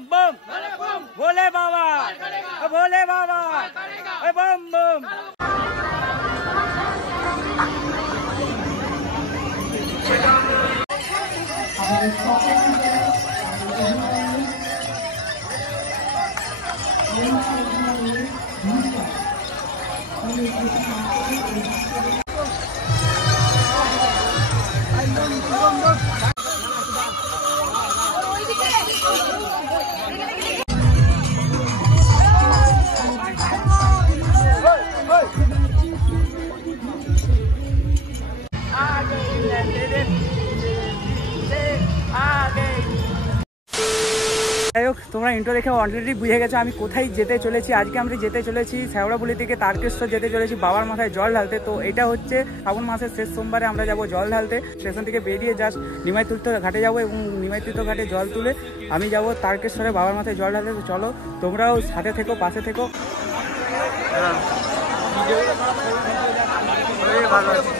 बम बम भोले बाबा भोले बाबा बम बम। তোমরা ইন্ট্রো দেখে অলরেডি বুঝে গেছো আমি কোথায় যেতে চলেছি। আজকে আমরা যেতে চলেছি শেওড়াফুলি থেকে তারকেশ্বর যেতে চলেছি বাবার মাথায় জল ঢালতে। তো এটা হচ্ছে শ্রাবণ মাসের শেষ সোমবারে আমরা যাব জল ঢালতে। স্টেশন থেকে বেরিয়ে জাস্ট নিমাইতীর্থ ঘাটে যাব এবং নিমাইতীর্থ ঘাটে জল তুলে আমি যাব তারকেশ্বরে বাবার মাথায় জল ঢালতে। তো চলো তোমরাও সাথে থেকো, পাশে থেকো। ভালো আছে।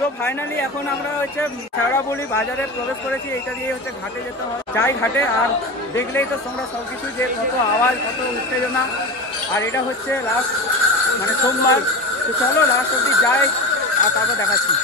তো ফাইনালি এখন আমরা হচ্ছে শেওড়াফুলি বাজারে প্রবেশ করেছি। এইটা দিয়ে হচ্ছে ঘাটে যেতে হয়, যাই ঘাটে। আর দেখলেই তো তোমরা সব কিছু যে কত আওয়াজ, কত উত্তেজনা। আর এটা হচ্ছে লাস্ট মানে সোমবার। তো চলো লাস্ট অবধি যাই আর তারপর দেখাচ্ছি।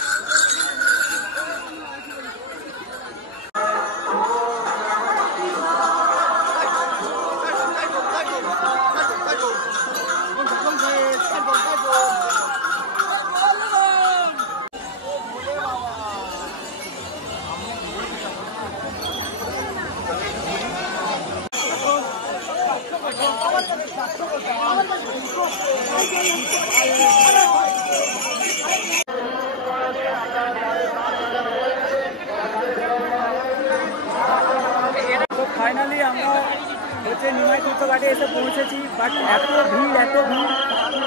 ফাইনালি আমরা হচ্ছে নিমাইতীর্থ ঘাটে এসে পৌঁছেছি। বাট এত ভিড়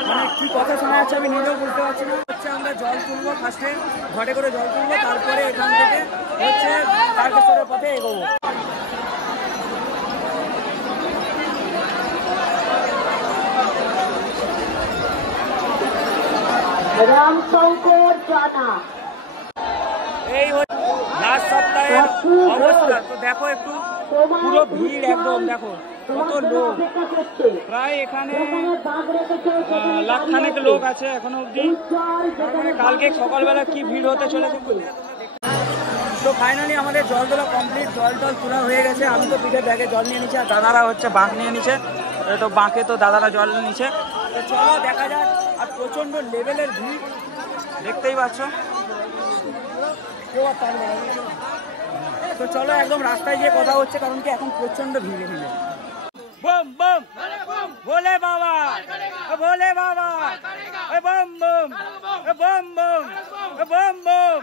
মানে কি কথা শোনা যাচ্ছে আমি নিজেও বুঝতে পারছি না। হচ্ছে আমরা জল তুলবো, ফার্স্টে ঘাটে করে জল তুলবো, তারপরে এখান থেকে হচ্ছে তারকেশ্বরের পথে এগোবো। এই হচ্ছে লাস্ট সপ্তাহের অবস্থা। তো দেখো একটু পুরো ভিড় একদম, দেখো কত লোক। প্রায় এখানে লাখখানেক লোক আছে এখনো অব্দি। মানে কালকে সকালবেলা কি ভিড় হতে চলেছে। তো ফাইনালি আমাদের জল তোলা কমপ্লিট, জল তোলা হয়ে গেছে। আমি তো পিঠে ব্যাগে জল নিয়ে নিচ্ছি আর দাদারা হচ্ছে বাঁক নিয়ে নিচ্ছে। তো বাঁকে তো দাদারা জল নিচ্ছে। তো চলো দেখা যাক। আর প্রচণ্ড লেভেলের ভিড় দেখতেই পাচ্ছ। তো চলো একদম রাস্তায় গিয়ে কথা হচ্ছে, কারণ কি এখন প্রচণ্ড ভিড়ে ভিড়ে। বম বম ভোলে বাবা ভোলে বাবা বম বম বম বম বম বম।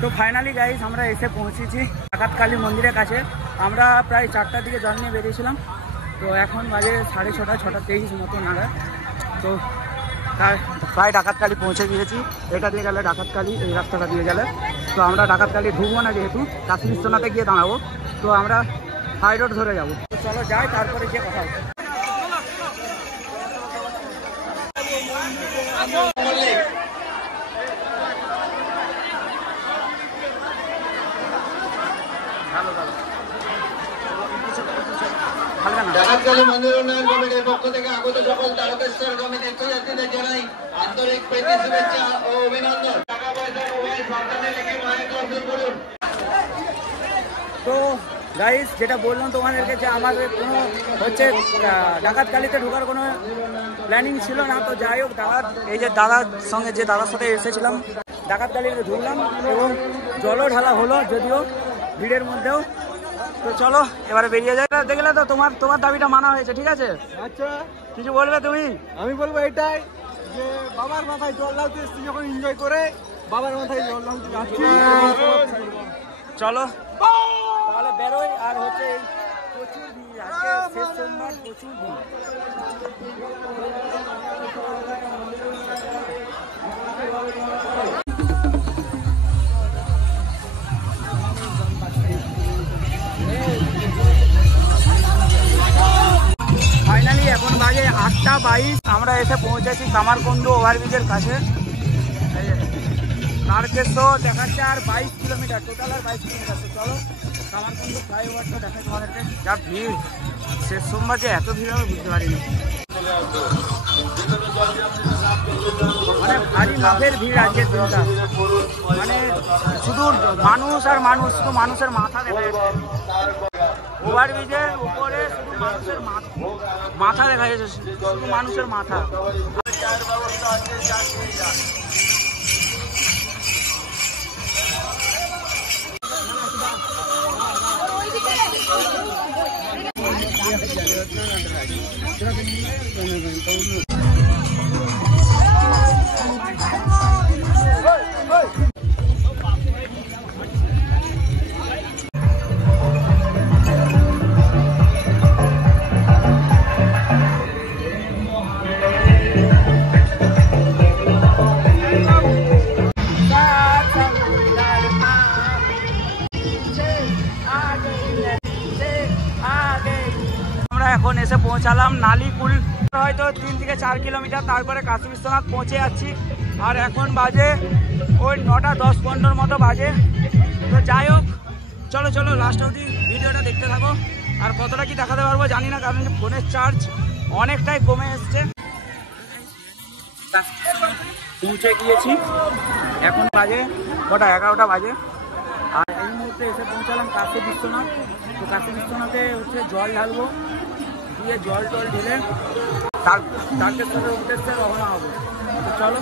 তো ফাইনালি গাইস আমরা এসে পৌঁছেছি ডাকাতকালী মন্দিরের কাছে। আমরা প্রায় 4টার দিকে জল নিয়ে বেরিয়েছিলাম। তো এখন বাজে 6:30, 6:23 মতো নাগাদ। তো প্রায় ডাকাতকালী পৌঁছে গিয়েছি। এটা দিয়ে গেলে ডাকাতকালী, এই রাস্তাটা দিয়ে গেলে। তো আমরা ডাকাতকালী ঢুকবো না, যেহেতু কাশ্মীর সোনাতে গিয়ে দাঁড়াবো। তো আমরা হাই রোড ধরে যাবো। তো চলো যাই, তারপরে গিয়ে কথা হচ্ছে। ভালো ফালবে না। ডাকাতকালী মন্দির উন্নয়ন কমিটির পক্ষ থেকে আগত সকল তারকেশ্বর কমিটির তীর্থযাত্রীদের জানাই আন্তরিক প্রীতি শুভেচ্ছা ও অভিনন্দন। টাকা পয়সা মোবাইল সরকারে লিখে মায়ের দর্শন করুন। তো গাইস, যেটা বললাম তোমাদেরকে যে আমাদের কোনো হচ্ছে ডাকাতকালীতে ঢোকার কোনো প্ল্যানিং ছিল না। তো যাই হোক, এই যে দাদার সঙ্গে যে দাদার সাথে এসেছিলাম ডাকাতকালীতে ঢুকলাম এবং জলও ঢালা হলো যদিও ভিড়ের মধ্যেও। তো চলো এবারে বেরিয়ে যাই। দেখলে তো তোমার দাবিটা মানা হয়েছে, ঠিক আছে? আচ্ছা, কিছু বলবে তুমি? আমি বলবো এটাই যে বাবার মাথায় জল ঢালতে এসছি যখন এনজয় করে বাবার মাথায় জল ঢালতে যাচ্ছি। চলো তাহলে বেরোই। আর হচ্ছে এই প্রচুর ভিড়, আজকে শেষ সোমবার, প্রচুর ভিড়। ফাইনালি এখন বাজে 8:22। আমরা এসে পৌঁছেছি কামারকুণ্ডু ওভারব্রিজের কাছে। তারকেশ্বর দেখাচ্ছে আর 22 কিলোমিটার, টোটাল আর 22 কিলোমিটার। তো চলো কামারকুণ্ডু ফ্লাইওভারটা দেখাই তোমাদেরকে। যা ভিড়, শেষ সোমবার যে এত ভিড় আমি বুঝতে পারিনি। মানে ভারী মাপের ভিড় আজকের দিনটা, মানে শুধু মানুষ আর মানুষ, শুধু মানুষের মাথা দেখা যাচ্ছে। ওভারব্রিজের উপরে শুধু মানুষের মাথা দেখা যাচ্ছে, শুধু মানুষের মাথা। এখন এসে পৌঁছালাম নালিকুল, হয়তো 3 থেকে 4 কিলোমিটার, তারপরে কাশী বিশ্বনাথ পৌঁছে যাচ্ছি। আর এখন বাজে ওই 9টা 10-15 মতো বাজে। তো যাই হোক, চলো চলো লাস্ট অবধি ভিডিওটা দেখতে থাকো। আর কতটা কি দেখাতে পারবো জানি না, কারণ ফোনের চার্জ অনেকটাই কমে এসছে। পৌঁছে গিয়েছি, এখন বাজে কটা, 11টা বাজে। আর এই মুহূর্তে এসে পৌঁছালাম কাশী বিশ্বনাথ। তো কাশী বিশ্বনাথে হচ্ছে জল ঢালবো, দিয়ে জল টল ঢেলে তারকেশ্বরের উদ্দেশ্যে রওনা হবো। তো চলো।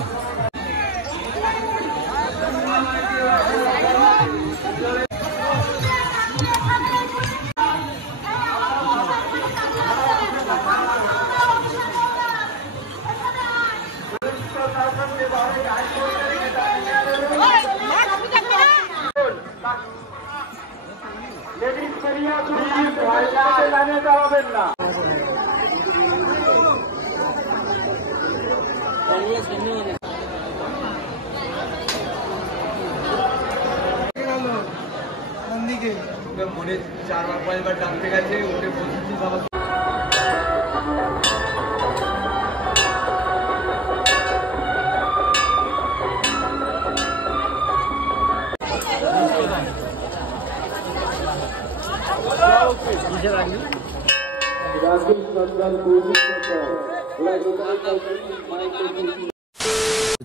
মনে 4-5বার ডাকতে গেছে, উঠে বসেছি বাবা।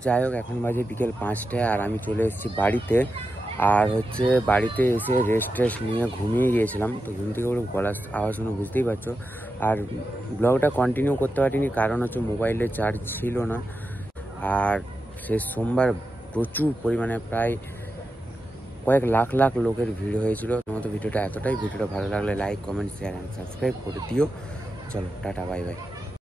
যাই হোক, এখন বাজে বিকেল 5টা আর আমি চলে এসেছি বাড়িতে। আর হচ্ছে বাড়িতে এসে রেস্ট নিয়ে ঘুমিয়ে গিয়েছিলাম। তো ঘুম থেকে ওরকম গলার আওয়াজ শুনে বুঝতেই পারছো। আর ব্লগটা কন্টিনিউ করতে পারিনি, কারণ হচ্ছে মোবাইলে চার্জ ছিল না। আর শেষ সোমবার প্রচুর পরিমাণে প্রায় কয়েক লাখ লোকের ভিড় হয়েছিল। তোমার ভিডিওটা এতটাই, ভিডিওটা ভালো লাগলে like, comment, share and subscribe করে দিও। চলো টাটা, বাই বাই।